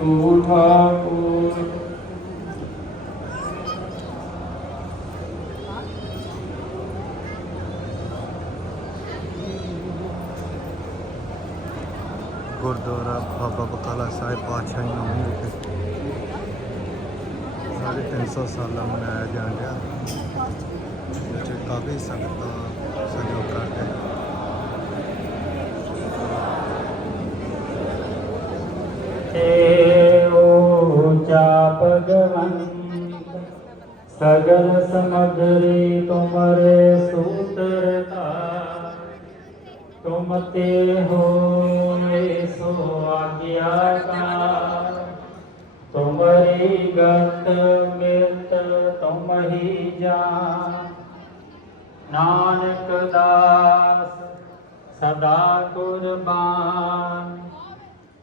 ठाकुर गुरुद्वारा बाबा बकाला साहेब पातशाही साढ़े तीन सौ साल मनाया जा रहा काफ़ी संगत सहयोग करते हैं। ਚਾ ਭਗਵੰਤ ਸਗਲ ਸਮਗਰੀ ਤੁਮਰੇ ਸੂਤਰ ਧਾਰ ਤੁਮ ਤੇ ਹੋ ਸੋ ਆਗਿਆਕਾਰ ਤੁਮਰੀ ਗਤ ਮਿਤ ਤੁਮ ਹੀ ਜਾਨ ਨਾਨਕ ਦਾਸ ਸਦਾ ਕੁਰਬਾਨ।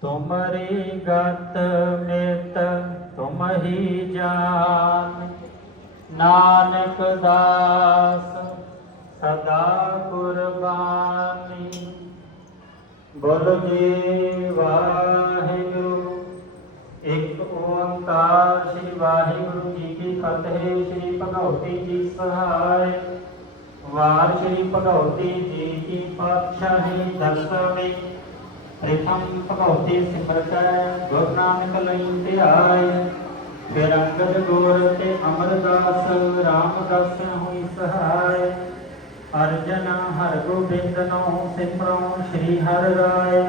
ਤੁਮਰੀ ਗਤ ਮਿਤ ਤੁਮ ਹੀ ਜਾਨ ਨਾਨਕ ਦਾਸ ਸਦਾ ਕੁਰਬਾਨੀ। ਬੋਲ ਜੀ ਵਾਹਿਗੁਰੂ, ਇੱਕ ਓੰਕਾਰ ਸ੍ਰੀ ਵਾਹਿਗੁਰੂ ਜੀ ਕੀ ਫਤਿਹ, ਸ੍ਰੀ ਭਗਵਤੀ ਜੀ ਸਹਾਇ। ਵਾਰ ਸ੍ਰੀ ਭਗਵਤੀ ਜੀ ਕੀ ਪਾਤਸ਼ਾਹੀ ਦਸਵੀਂ ਪ੍ਰਥਮ ਭਗਵਤੀ ਸਿਮਰਤੈ ਗੁਰੂ ਨਾਨਕ ਲਈ ਧਿਆਇ ਫਿਰ ਅੰਗਦ ਗੁਰ ਤੇ ਅਮਰਦਾਸ ਰਾਮਦਾਸ ਹੋਈ ਸਹਾਇ ਅਰਜਨ ਹਰ ਗੋਬਿੰਦ ਨੋ ਸਿਮਰੋ ਸ੍ਰੀ ਹਰਿ ਰਾਇ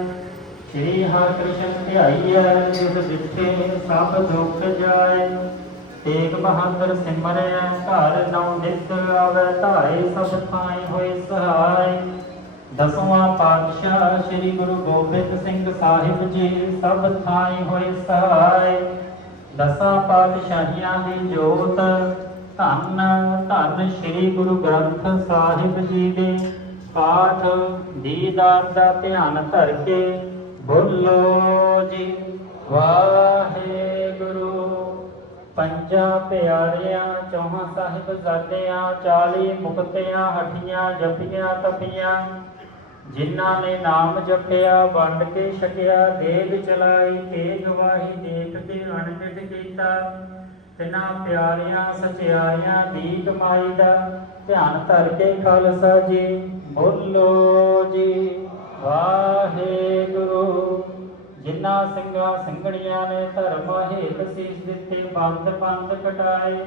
ਸ੍ਰੀ ਹਰਿ ਕ੍ਰਿਸ਼ਨ ਧਿਆਈਐ ਜਿਸ ਵਿਖੇ ਸਭ ਦੁੱਖ ਜਾਏ। ਤੇਗ ਬਹਾਦਰ ਸਿਮਰਿਆ, ਘਰ ਨੌ ਨਿਤ ਆਵੇ ਧਾਰੇ ਸਭ ਥਾਈ ਹੋਏ ਸਹਾਈ ਦਸਵਾਂ ਪਾਤਸ਼ਾਹ ਸ੍ਰੀ ਗੁਰੂ ਗੋਬਿੰਦ ਸਿੰਘ ਸਾਹਿਬ ਜੀ ਸਭ ਥਾਈ ਹੋਏ ਸਹਾਈ ਦਸਾਂ ਪਾਤਸ਼ਾਹੀਆਂ ਦੀ ਜੋਤ, ਧੰਨ ਧੰਨ ਸ੍ਰੀ ਗੁਰੂ ਗ੍ਰੰਥ ਸਾਹਿਬ ਜੀ ਦੇ ਪਾਠ, ਦੀਦਾਰ ਦਾ ਧਿਆਨ ਧਰ ਕੇ ਬੋਲੋ ਜੀ, ਵਾਹਿਗੁਰੂ। ਪੰਜਾਂ ਪਿਆਰਿਆਂ, ਚੌਹਾਂ ਸਾਹਿਬਜ਼ਾਦਿਆਂ 40 ਮੁਕਤਿਆਂ ਹੱਟੀਆਂ ਜਪੀਆਂ ਤਪੀਆਂ ਜਿਨ੍ਹਾਂ ਨੇ ਨਾਮ ਜਪਿਆ, ਵੰਡ ਕੇ ਛਕਿਆ, ਦੇਗ ਚਲਾਈ ਤੇ ਗਵਾਹੀ ਦੇਖ ਕੇ ਅਣਡਿਠ ਕੀਤਾ। ਤਿਨਾਂ ਪਿਆਰਿਆਂ ਸਚਿਆਰਿਆਂ ਦੀ ਕਮਾਈ ਦਾ ਧਿਆਨ ਧਰ ਕੇ ਖਾਲਸਾ ਜੀ, ਬੋਲੋ ਜੀ, ਵਾਹਿਗੁਰੂ। ਜਿਨ੍ਹਾਂ ਸਿੰਘਾਂ ਸਿੰਘਣੀਆਂ ਨੇ ਧਰਮ ਹੇਤ ਸੀਸ ਦਿੱਤੇ ਬੰਦ ਬੰਦ ਕਟਾਏ।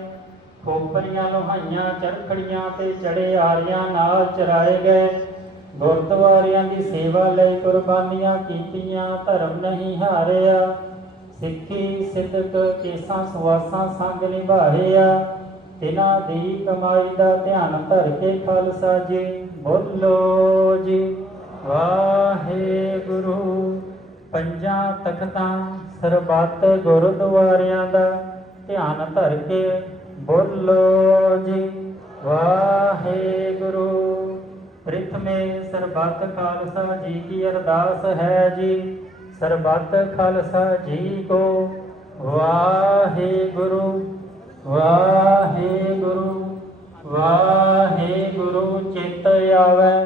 ਖੋਪਰੀਆਂ ਲੋਹਾਈਆਂ ਚਰਖੜੀਆਂ ਤੇ ਚੜੇ ਆਰੀਆਂ ਨਾਲ ਚਰਾਏ ਗਏ। ਗੁਰਦੁਆਰਿਆਂ ਦੀ ਸੇਵਾ ਲਈ ਕੁਰਬਾਨੀਆਂ ਕੀਤੀਆਂ, ਧਰਮ ਨਹੀਂ ਹਾਰਿਆ। ਸਿੱਖੀ ਸਿੱਧਕ ਕੇਸਾਂ ਸੁਆਸਾਂ ਸੰਗ ਨਿਭਾਇਆ ਤਿਨਾਂ ਦੀ ਕਮਾਈ ਦਾ ਧਿਆਨ ਧਰ ਕੇ ਖਾਲਸਾ ਜੀ, ਬੋਲੋ ਜੀ, ਵਾਹਿਗੁਰੂ। ਪੰਜਾਂ ਤਖਤਾਂ ਸਰਬੱਤ ਗੁਰਦੁਆਰਿਆਂ ਦਾ ਧਿਆਨ ਧਰ ਕੇ ਬੋਲੋ ਜੀ, ਵਾਹਿਗੁਰੂ। ਪ੍ਰਿਥਮੇ ਸਰਬੱਤ ਖਾਲਸਾ ਜੀ ਕੀ ਅਰਦਾਸ ਹੈ ਜੀ? ਸਰਬੱਤ ਖਾਲਸਾ ਜੀ ਕੋ ਵਾਹਿਗੁਰੂ ਵਾਹਿਗੁਰੂ ਵਾਹਿਗੁਰੂ ਚਿਤ ਆਵੈ।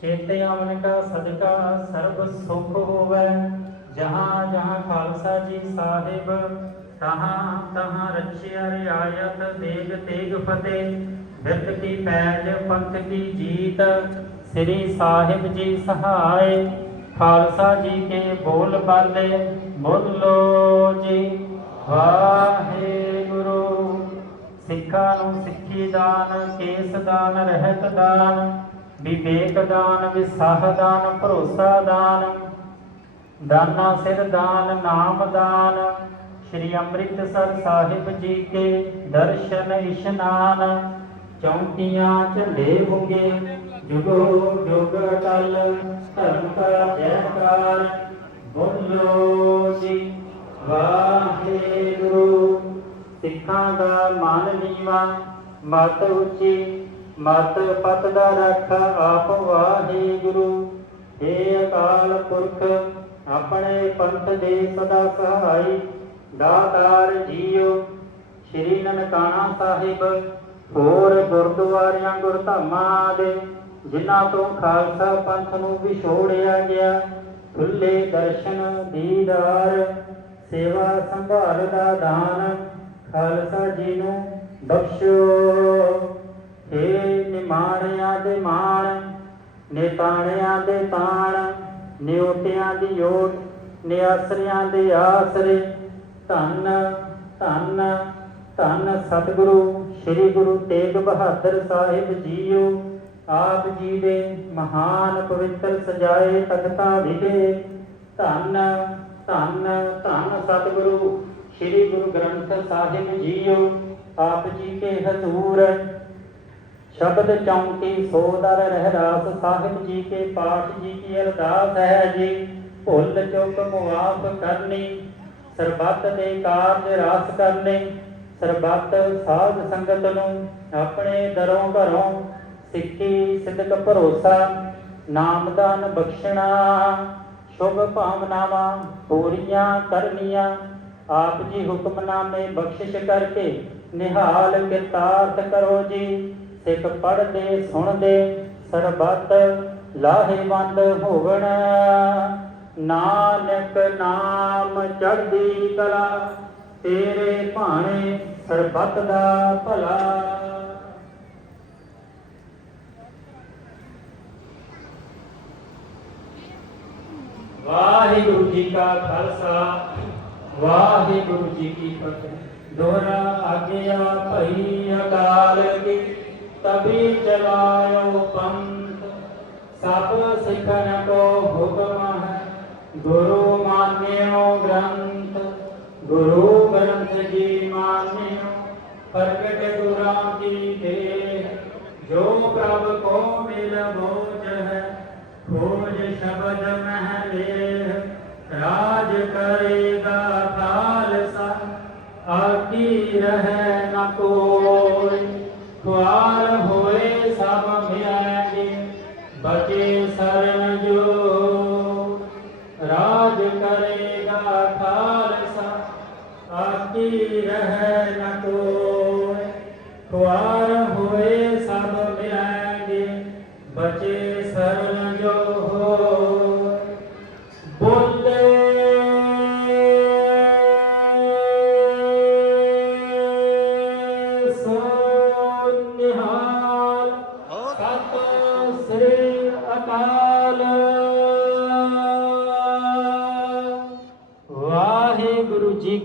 ਚਿਤ ਆਵਨ ਕਾ ਸਦਕਾ ਸਰਬ ਸੁਖ ਹੋਵੈ। ਜਹਾਂ ਜਹਾਂ ਖਾਲਸਾ ਜੀ ਸਾਹਿਬ, ਤਹਾਂ ਤਹਾਂ ਰਚਿਆ ਰਿਆਇਤ ਤੇਗ ਤੇਗ ਫਤਿਹ। ਬਿਰਤ ਕੀ ਪੈਜ ਪੰਥ ਕੀ ਜੀਤ ਸ੍ਰੀ ਸਾਹਿਬ ਜੀ ਸਹਾਇ ਖਾਲਸਾ ਜੀ ਕੇ ਬੋਲ ਬਾਲੇ, ਬੋਲੋ ਜੀ। ਵਾਹਿਗੁਰੂ, ਸਿੱਖਾਂ ਨੂੰ ਸਿੱਖੀ ਦਾਨ, ਕੇਸ ਦਾਨ, ਰਹਿਤ ਦਾਨ, ਵਿਵੇਕ ਦਾਨ, ਵਿਸਾਹ ਦਾਨ, ਭਰੋਸਾ ਦਾਨ, ਦਾਨਾ ਸਿਰ ਦਾਨ, ਨਾਮ ਦਾਨ, ਸ਼੍ਰੀ ਅੰਮ੍ਰਿਤਸਰ ਸਾਹਿਬ ਜੀ ਕੇ ਦਰਸ਼ਨ ਇਸ਼ਨਾਨ ਚੌਂਕੀਆਂ ਝੰਡੇ ਬੁੰਗੇ ਜੁਗੋ ਜੁਗ ਅਟਲ ਧਰਮ ਕਾ ਜੈਕਾਰ ਬੋਲੋ ਜੀ ਵਾਹਿਗੁਰੂ। ਸਿੱਖਾਂ ਦਾ ਮਨ ਨੀਵਾ, ਮਤ ਉੱਚੀ, ਮਤ ਪਤ ਦਾ ਰੱਖ, ਆਪ ਵਾਹਿਗੁਰੂ। ਏ ਅਕਾਲ ਪੁਰਖ, ਆਪਣੇ ਪੰਥ ਦੇ ਸਦਾ ਸਹਾਈ, ਦਾਤਾਰ ਜੀਓ। ਸ਼੍ਰੀ ਨਨਕਾਣਾ ਸਾਹਿਬ, ਹੋਰ ਗੁਰਦੁਆਰਿਆਂ, ਗੁਰਧਾਮਾਂ ਦੇ ਜਿਨ੍ਹਾਂ ਤੋਂ ਖਾਲਸਾ ਪੰਥ ਨੂੰ ਵਿਛੋੜਿਆ ਗਿਆ, ਖੁੱਲੇ ਦਰਸ਼ਨ, ਦੀਦਾਰ, ਸੇਵਾ ਸੰਭਾਲ ਦਾ ਦਾਨ ਖਾਲਸਾ ਜੀ ਨੂੰ ਬਖਸ਼ੋ। ਏ ਨਿਮਾਣਿਆਂ ਦੇ ਮਾਣ, ਨਿਤਾਣਿਆਂ ਦੇ ਤਾਣ ਨਿਉਟਿਆਂ ਦੀ ਓਟ, ਨਿਆਸਰਿਆਂ ਦੇ ਆਸਰੇ। ਧੰਨ ਧੰਨ ਧੰਨ ਸਤਿਗੁਰੂ, ਸ੍ਰੀ ਗੁਰੂ ਤੇਗ ਬਹਾਦਰ ਸਾਹਿਬ ਜੀਓ। ਆਪ ਜੀ ਦੇ ਮਹਾਨ ਪਵਿੱਤਰ ਸਜਾਏ ਤਖਤਾਂ ਵਿਖੇ ਧੰਨ ਧੰਨ ਧੰਨ ਸਤਿਗੁਰੂ, ਸ੍ਰੀ ਗੁਰੂ ਗ੍ਰੰਥ ਸਾਹਿਬ ਜੀਓ, ਆਪ ਜੀ ਕੇ ਹਜ਼ੂਰ। ਸ਼ਬਦ ਚੌਂਕੀ ਸੋਦਰ ਰਹਿਰਾਸ ਸਾਹਿਬ ਜੀ ਕੇ ਪਾਠ ਜੀ ਕੀ ਅਰਦਾਸ ਹੈ ਜੀ। ਭੁੱਲ ਚੁੱਕ ਮੁਆਫ ਕਰਨੀ, ਸਰਬੱਤ ਦੇ ਕਾਰਜ ਰਾਸ ਕਰਨੇ, ਸਰਬੱਤ ਸਾਧ ਸੰਗਤ ਨੂੰ ਆਪਣੇ ਦਰੋਂ ਘਰੋਂ ਸਿੱਖੀ ਸਿਦਕ ਭਰੋਸਾ ਨਾਮਦਾਨ ਬਖਸ਼ਣਾ, ਸ਼ੁਭ ਭਾਵਨਾਵਾਂ ਪੂਰੀਆਂ ਕਰਨੀਆਂ, ਆਪ ਜੀ ਹੁਕਮਨਾਮੇ ਬਖਸ਼ਿਸ਼ ਕਰਕੇ ਨਿਹਾਲ ਕਿਰਤਾਰਥ ਕਰੋ ਜੀ। ਸਿੱਖ ਪੜ੍ਹਦੇ, ਸੁਣਦੇ, ਸਰਬਤ ਲਾਹੇਵੰਦ ਹੋਵਣ। ਨਾਨਕ ਨਾਮ ਚੜ੍ਹਦੀ ਕਲਾ, ਤੇਰੇ ਭਾਣੇ ਸਰਬਤ ਦਾ ਭਲਾ। ਵਾਹਿਗੁਰੂ ਜੀ ਕਾ ਖਾਲਸਾ ਵਾਹਿਗੁਰੂ ਜੀ ਕੀ ਫਤਿਹ ਦੋਹਰਾ ਆਗਿਆ ਭਈ ਅਕਾਲ ਕੀ ਤਬੀ ਚਲਾਇਓ ਪੰਥ ਸਭ ਸਿੱਖਣ ਕੋ ਹੁਕਮ ਹੈ ਗੁਰੂ ਮਾਨਿਓ ਗ੍ਰੰਥ ਗੁਰੂ ਗ੍ਰੰਥ ਜੀ ਮਾਨਿਓ ਪ੍ਰਗਟ ਗੁਰਾਂ ਕੀ ਦੇਹ ਜੋ ਪ੍ਰਭ ਕੋ ਮਿਲ ਬੋਝ ਹੈ ਖੋਜ ਸ਼ਬਦ ਮਹਿਲੇ ਰਾਜ ਕਰੇਗਾ ਖਾਲਸਾ ਆਕੀ ਰਹਿ ਨ ਕੋਈ। ਖੁਆਰ ਹੋਏ ਸਭ ਮਿਆਂਗੇ, ਬਚੇ ਸਰਨ ਜੋ। ਰਾਜ ਕਰੇਗਾ ਖਾਲਸਾ ਆਕੀ ਰਹਿ ਨ ਕੋਈ। ਖੁਆਰ ਹੋਏ ਸਭ ਮਿਆਂਗੇ, ਬਚੇ